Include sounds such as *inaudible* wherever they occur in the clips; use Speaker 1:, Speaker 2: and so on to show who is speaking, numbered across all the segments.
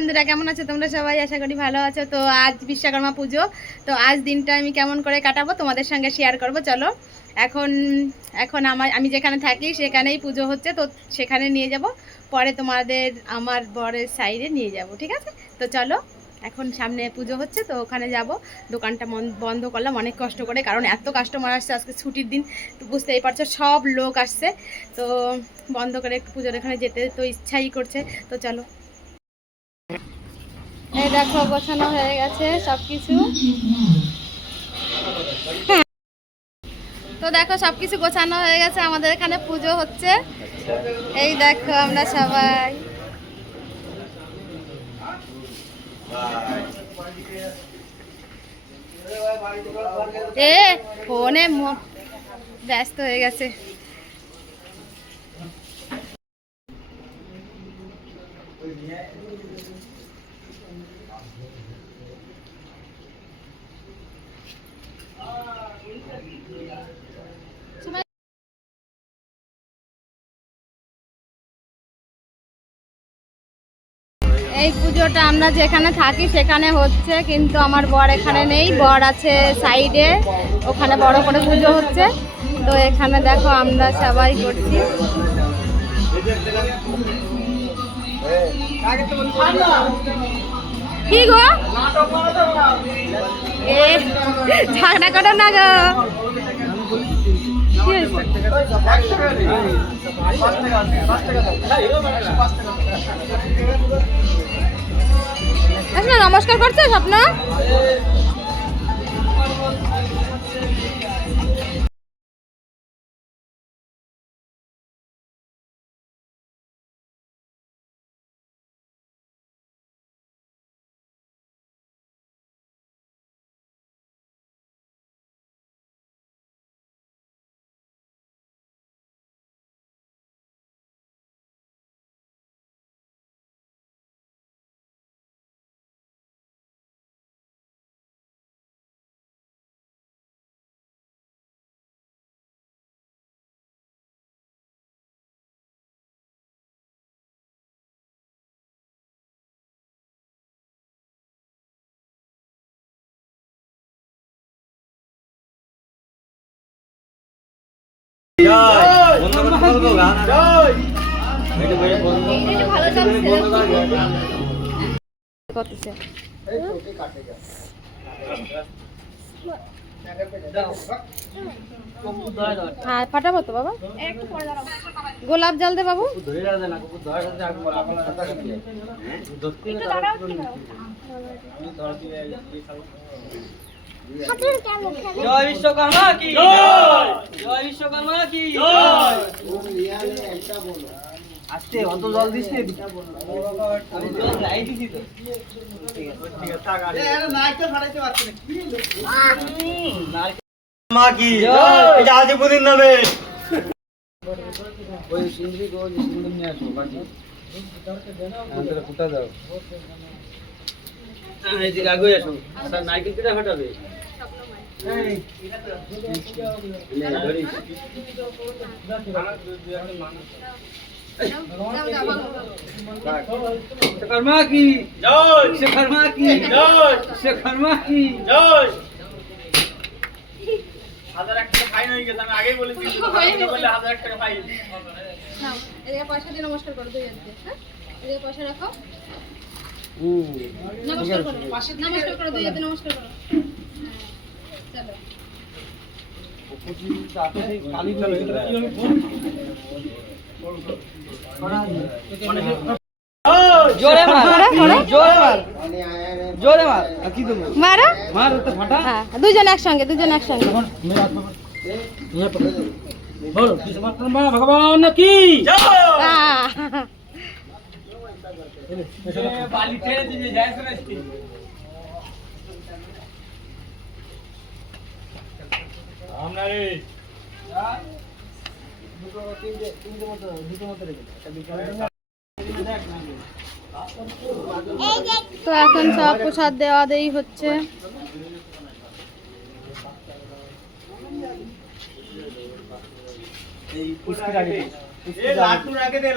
Speaker 1: বন্ধুরা, কেমন আছো তোমরা সবাই? আশা করি ভালো আছো। তো আজ বিশ্বকর্মা পুজো। তো আজ দিনটা আমি কেমন করে কাটাবো তোমাদের সঙ্গে শেয়ার করব। চলো, এখন এখন আমার, আমি যেখানে থাকি সেখানেই পুজো হচ্ছে। তো সেখানে নিয়ে যাব। পরে তোমাদের আমার বরের সাইডে নিয়ে যাব, ঠিক আছে? তো চলো, এখন সামনে পুজো হচ্ছে, তো ওখানে যাব। দোকানটা বন্ধ করলাম, অনেক কষ্ট করে, কারণ এত কাস্টমার আসছে আজকে ছুটির দিন, তো বুঝতেই পারছ, সব লোক আসছে। তো বন্ধ করে একটু পুজোর এখানে যেতে তো ইচ্ছাই করছে। তো চলো দেখো, গোছানো হয়ে গেছে সব কিছু তো দেখো সব কিছু গোছানো হয়ে গেছে, আমাদের এখানে পুজো হচ্ছে। এই দেখো আমরা সবাই। এ, ফোনে ব্যস্ত হয়ে গেছে। এই পুজোটা আমরা যেখানে থাকি সেখানে হচ্ছে, কিন্তু আমার বর এখানে নেই। বর আছে সাইডে, ওখানে বড় করে পুজো হচ্ছে। তো এখানে দেখো আমরা সবাই করছি। কি গো? ঝগড়া করো না গো। নমস্কার করছ স্বপ্ন? হ্যাঁ ফাটাবো তো বাবা। গোলাপ জল দে বাবু।
Speaker 2: জয় বিশ্বকর্মা কি? জয় জয় বিশ্বকর্মা কি? জয় আস্তে অত জল দিস আমি জল নাই দিছি তো।
Speaker 3: মা কি এটা আজিপুদিন নামে।
Speaker 2: ওই সিন্ধি গো সিন্ধি নিয়ে আসো বাকি আন্তরে ফুটা দাও এদিকে আগে আসো আচ্ছা নাইকেল কিটা ফাটাবে বিশ্বকর্মা কি?
Speaker 3: জয়
Speaker 2: বিশ্বকর্মা কি?
Speaker 3: জয়
Speaker 2: বিশ্বকর্মা কি?
Speaker 3: জয় হাজার এক টাকা ফাইন হয়ে গেছে আমি আগেই বলেছি কিন্তু হাজার এক টাকা ফাইন
Speaker 1: নাও এদিকে পয়সা দিয়ে নমস্কার করো দুই হাতে হ্যাঁ? এদিকে পয়সা রাখো। নমস্কার করো নমস্কার করো দুই হাতে নমস্কার করো। হ্যাঁ, চলো
Speaker 2: জোরে মার।
Speaker 1: মারো, মারো।
Speaker 2: জোরে মার। জোরে মার। কি দেবো
Speaker 1: মারো?
Speaker 2: মার তো ফাটা।
Speaker 1: হ্যাঁ দুজন একসঙ্গে দুজন একসঙ্গে।
Speaker 2: বলো ভগবান কি বালি ছেড়ে দিবি যাই শুনেছি
Speaker 3: আপনারে
Speaker 1: তো এখন সব প্রসাদ দেওয়া দেই হচ্ছে।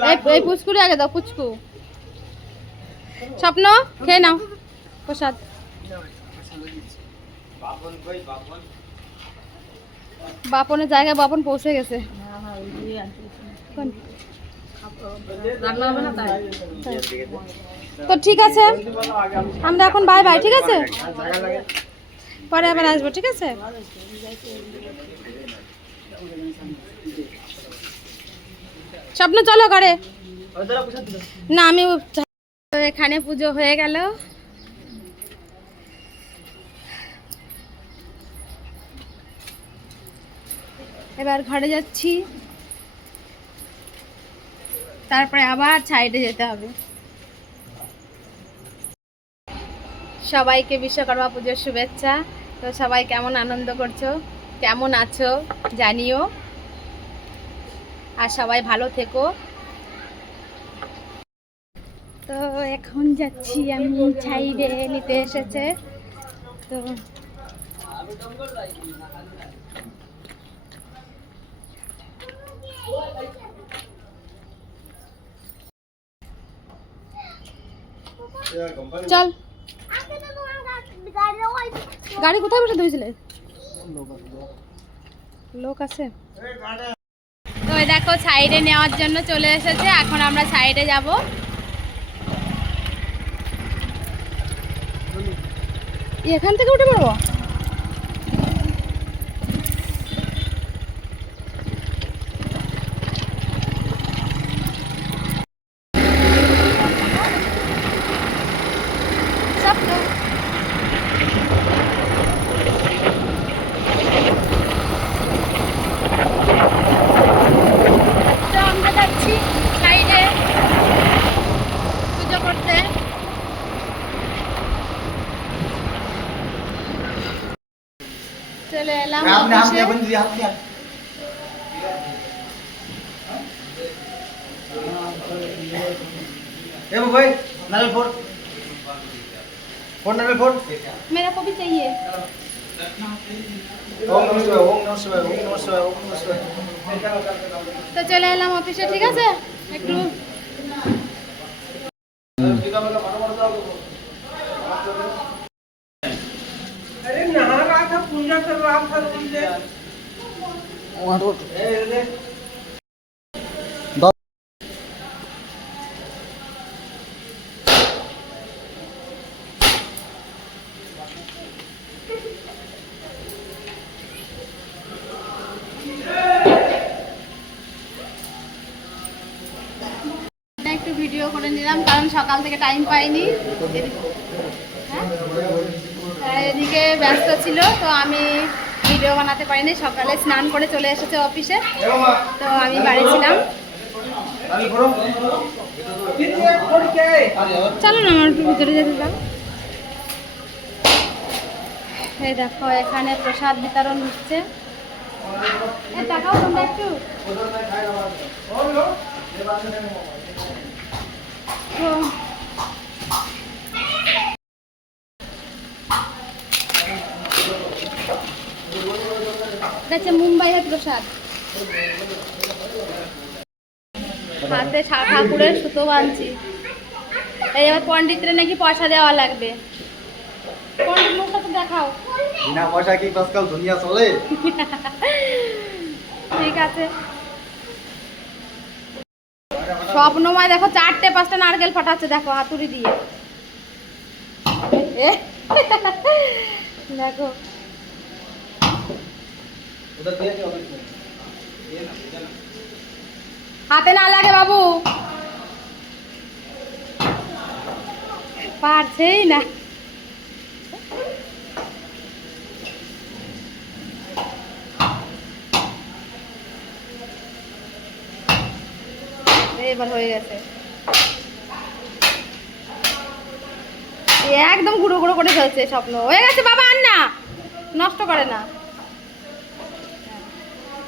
Speaker 1: এই এই পুচকুরে আগে দাও পুচকু। স্বপ্ন, খেয়ে নাও। প্রসাদ। বাপনের জায়গায় বাপন পৌঁছে গেছে। তো ঠিক আছে, আমরা এখন বাই বাই ঠিক আছে? পরে আবার আসব, ঠিক আছে? স্বপ্ন, চলো করে না, আমি তো এখানে পুজো হয়ে গেল। এবার ঘরে যাচ্ছি। তারপরে আবার সাইডে যেতে হবে। সবাইকে বিশ্বকর্মা পুজোর শুভেচ্ছা। তো সবাই কেমন আনন্দ করছ? কেমন আছো? জানিও। আর সবাই ভালো থেকো। তো এখন যাচ্ছি আমি সাইডে নিতে এসেছে। তো চল। গাড়ি কোথায় বসে ধুয়েছিলে লোক আছে। তো দেখো সাইডে নেওয়ার জন্য চলে এসেছে। এখন আমরা সাইডে যাব। এখান থেকে উঠে পড়ব? অফিসে।
Speaker 3: ए वो भाई नल फोन फोन नल फोन
Speaker 1: मेरा को भी चाहिए
Speaker 3: ओम नमः शिवाय ओम नमः शिवाय ओम नमः शिवाय ओम नमः शिवाय
Speaker 1: তো চলে এলাম অফিসে ঠিক আছে একটু
Speaker 4: अरे नहा रहा था पूजा कर रहा था रूम से
Speaker 1: একটু ভিডিও করে নিলাম কারণ সকাল থেকে টাইম পাইনি এদিকে-? হ্যাঁ, এদিকে ব্যস্ত ছিল তো আমি ভিডিও বানাতে পারিনি, সকালে স্নান করে চলে এসেছে অফিসে। তো আমি বাড়ি ছিলাম। চলো না আমার একটু ভিতরে যেতে চাও এই দেখো, এখানে প্রসাদ বিতরণ হচ্ছে। একটু। তো এটা হচ্ছে মুম্বাইয়ের প্রসাদ। হাতে ঠাকুরের সুতো এই আবার পণ্ডিতরা নাকি পয়সা দেওয়া লাগবে। *laughs* ঠিক আছে। স্বপ্নময় দেখো চারটে পাঁচটা নারকেল ফাটাচ্ছে দেখো হাতুড়ি দিয়ে। *laughs* দেখো। হাতে না লাগে বাবু। পারছেই না। এবার হয়ে গেছে। একদম গুঁড়ো গুঁড়ো করে ফেলছে স্বপ্ন। হয়ে গেছে বাবা আর না নষ্ট করে না।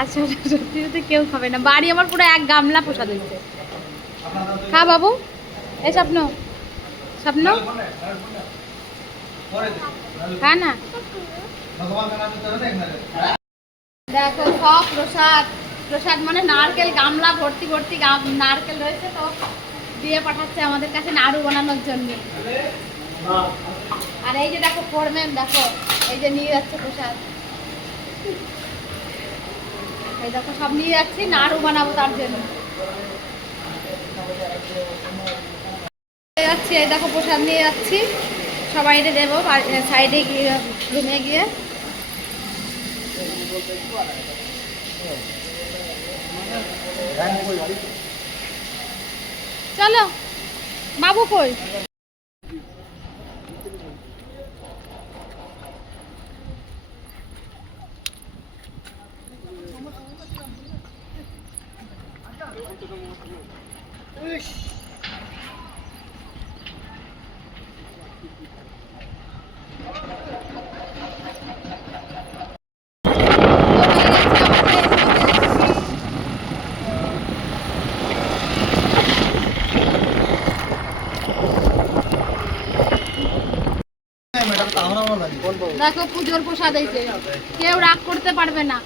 Speaker 1: আচ্ছা, আচ্ছা, আচ্ছা, কেউ খাবে না। বাড়ি আমার পুরো এক গামলা পোষা দিচ্ছে খা বাবু। এ স্বপ্ন। স্বপ্ন? খা না। দেখো, সব প্রসাদ। প্রসাদ মানে নারকেল গামলা, ভর্তি ভর্তি নারকেল রয়েছে তো, দিয়ে পাঠাচ্ছে আমাদের কাছে নাড়ু বানানোর জন্য। আর এই যে দেখো ফোরম্যান দেখো, এই যে নিয়ে যাচ্ছে প্রসাদ। এই দেখো, সব নিয়ে যাচ্ছি নাড়ু বানাবো তার জন্য। যাচ্ছি, এই দেখো, প্রসাদ নিয়ে যাচ্ছি। সবাইকে দেবো সাইডে গিয়ে, রুমে গিয়ে। চলো, বাবু কই দেখো পুজোর প্রসাদ হয়েছে। কেউ রাগ করতে পারবে না।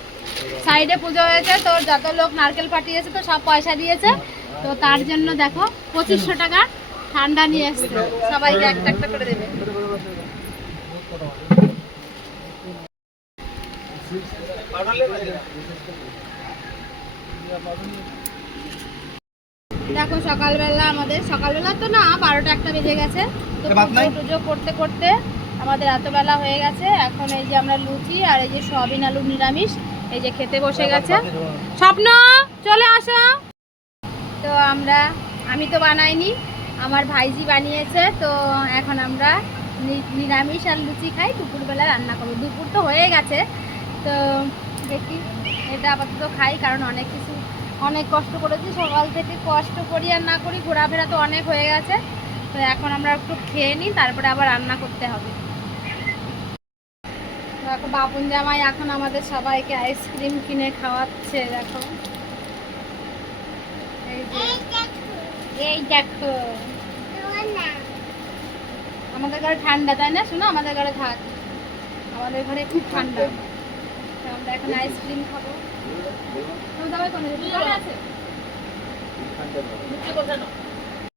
Speaker 1: সাইডে পুজো হয়েছে তো যত লোক নারকেল পাঠিয়েছে তো সব পয়সা দিয়েছে। তো তার জন্য দেখো পঁচিশশো টাকা ঠান্ডা নিয়ে এসছে। সবাইকে একটা একটা করে দেবে। দেখো সকালবেলা আমাদের সকালবেলা তো না বারোটা একটা বেজে গেছে। তো? পুজো করতে করতে আমাদের এত বেলা হয়ে গেছে, এখন এই যে আমরা লুচি আর এই যে সয়াবিন আলু নিরামিষ, এই যে খেতে বসে গেছে। স্বপ্ন, চলে আসো। তো আমরা, আমি তো বানাইনি, আমার ভাইজি বানিয়েছে, তো এখন আমরা নিরামিষ আর লুচি খাই, দুপুরবেলা রান্না করব। দুপুর তো হয়ে গেছে, তো দেখি, এটা আপাতত খাই, কারণ অনেক কিছু, অনেক কষ্ট করেছি, সকাল থেকে কষ্ট করি আর না করি, ঘোরাফেরা তো অনেক হয়ে গেছে, তো এখন আমরা একটু খেয়ে নিই, তারপরে আবার রান্না করতে হবে। দেখো বাপন জামাই এখন আমাদের সবাইকে আইসক্রিম কিনে খাওয়াচ্ছে দেখো। এই যে। এই দেখো। আমাদের ঘরে ঠান্ডা তাই না শোনো আমাদের ঘরে থাক। আমাদের ঘরে খুব ঠান্ডা। তো আমরা এখন আইসক্রিম খাব। তুমি যাবে কোনে? আছে?